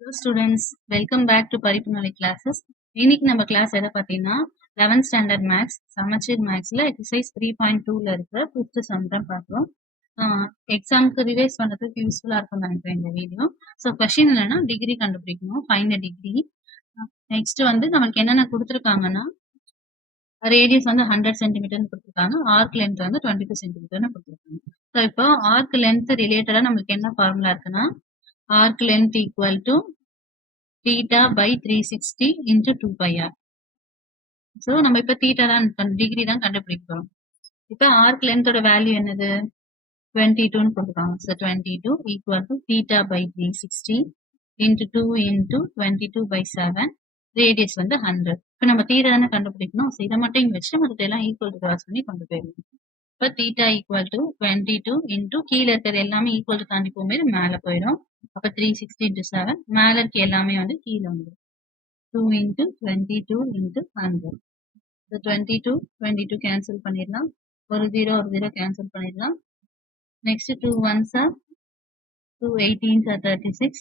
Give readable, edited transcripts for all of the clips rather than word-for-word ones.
Hello students, welcome back to Paripunali classes. இன்னைக்கு நம்ம class எதை பார்த்தீங்கன்னா 11th ஸ்டாண்டர்ட் மேக்ஸ் சமச்சீர் மேக்ஸ்ல எக்ஸசைஸ் 3.2ல இருக்கிற ஃபிஃப்த் சம் தான் பார்க்குறோம். எக்ஸாமுக்கு ரிவைஸ் பண்ணுறதுக்கு யூஸ்ஃபுல்லாக இருக்கும்னு நினைக்கிறேன் இந்த வீடியோ. ஸோ கொஸ்டின் என்னன்னா டிகிரி கண்டுபிடிக்கணும், ஃபைண்ட் அ டிகிரி. நெக்ஸ்ட் வந்து நமக்கு என்னென்ன கொடுத்துருக்காங்கன்னா ரேடியஸ் வந்து 100 சென்டிமீட்டர்னு கொடுத்துருக்காங்க, ஆர்க் லென்த் வந்து 22 சென்டிமீட்டர்னு கொடுத்துருக்காங்க. ஸோ இப்போ ஆர்க் லென்த் ரிலேட்டடாக நம்மளுக்கு என்ன ஃபார்முலா இருக்குன்னா arc length equal to theta by 360 into 2 pi r. So நம்ம இப்ப theta தான் டிகிரி தான் கண்டுபிடிக்க போறோம். இப்ப arc length ஓட வேல்யூ என்னது 22 ன்னு கொடுத்துருக்காங்க. So 22 equal to theta by 360 into 2 into 22 by 7. Radius வந்து 100. இப்ப நம்ம theta தானே கண்டுபிடிக்கணும். So இதை மட்டும் இங்க வச்சு மற்ற எல்லாம் ஈக்குவல் டு கிராஸ் பண்ணி கொண்டு போயிடணும். இப்ப theta equal to 22 into கீழே இருக்கிறது எல்லாமே ஈக்குவல் டு தாண்டி போகும்போது மேல போயிடும். அப்ப 360 into 7 மேல இருக்க எல்லாமே வந்து கீழே வந்துடும். 2 into 22 into 100. So 22 கேன்சல் பண்ணிடலாம். ஒரு 0 கேன்சல் பண்ணிடலாம். Next 2 1s are 2 18s are 36,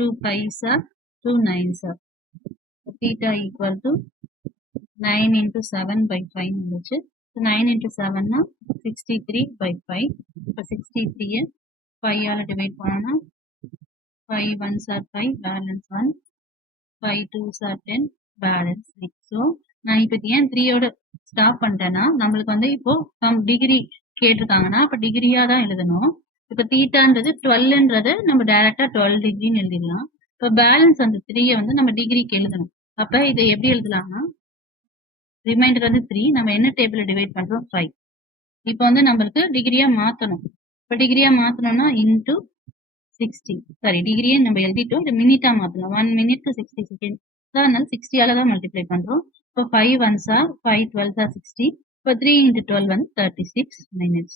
2 5s are 2 9s are. Theta equal to 9 into 7 by 5 வந்துச்சு. 9 into 7 னா 63 by 5. இப்போ 63 5 ஆல டிவைட் பண்ணா 5 1s are 5, balance 1, 5 2s are 10, balance 6. So நான் இப்போ ஏன் 3யோட ஸ்டாப் பண்ணிட்டேன்னா நம்மளுக்கு வந்து இப்போ டிகிரி கேட்டிருக்காங்கன்னா அப்போ டிகிரியா தான் எழுதணும். இப்போ தீட்டான்றது 12ன்றது நம்ம டைரக்டா 12 டிகிரின்னு எழுதிடலாம். இப்போ பேலன்ஸ் அந்த 3யை வந்து நம்ம டிகிரிக்கு எழுதணும். அப்ப இதை எப்படி எழுதலாம்னா ரிமைண்டர் வந்து 3, நம்ம என்ன டேபிள் டிவைட் பண்றோம் 5. இப்போ வந்து நம்மளுக்கு டிகிரியா மாத்தணும். இப்போ டிகிரியா மாத்தணும்னா இன்டூ 60, சாரி டிகிரியே நம்ம எழுதிட்டோம், இதை மினிட்டா மாத்தணும். 1 மினிட்க்கு 60 செகண்ட். அதனால 60ஆல தான் மல்டிப்ளை பண்றோம். இப்போ 5 1s are 5 12s are 60. இப்போ 3 into 12 வந்து 36 minutes.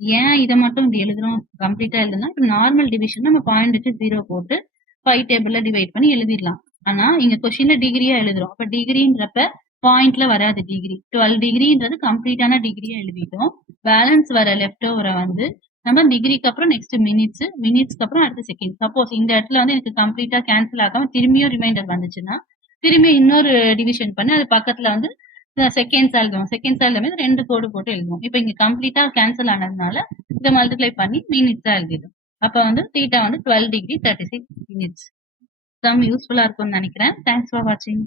ஏன் இதை மட்டும் இப்படி எழுதுறோம் கம்ப்ளீட்டா எழுதுனா இப்போ நார்மல் டிவிஷன் நம்ம பாயிண்ட் வச்சு 0 போட்டு 5 டேபிள்ல டிவைட் பண்ணி எழுதிடலாம். ஆனா இங்க கொஸ்டின்ல டிகிரியா எழுதுறோம். அப்ப டிகிரின்றப்ப பாயிண்ட்ல வராது டிகிரி. 12 டிகிரின்றது கம்ப்ளீட்டான டிகிரியா எழுதிட்டோம். பேலன்ஸ் வர லெஃப்ட் ஓவரை வந்து நம்ம டிகிரிக்கு அப்புறம் நெக்ஸ்ட் மினிட்ஸ்க்கு அப்புறம் அடுத்த செகண்ட். சப்போஸ் இந்த இடத்துல வந்து எனக்கு கம்ப்ளீட்டா கேன்சல் ஆகாம திரும்பியும் ரிமைண்டர் வந்துச்சுன்னா திரும்பியும் இன்னொரு டிவிஷன் பண்ணி அது பக்கத்துல வந்து செகண்ட்ஸ் எழுதுவோம். செகண்ட்ஸ் எழுதும் 2 கோடு போட்டு எழுதுவோம். இப்போ இங்க கம்ப்ளீட்டா கேன்சல் ஆனதுனால இதை மல்டிப்ளை பண்ணி மினிட்ஸா எழுதிடும். அப்ப வந்து தீட்டா வந்து 12 டிகிரி 36 மினிட்ஸ். சம் யூஸ்ஃபுல்லா இருக்கும்னு நினைக்கிறேன். தேங்க்ஸ் ஃபார் வாட்சிங்.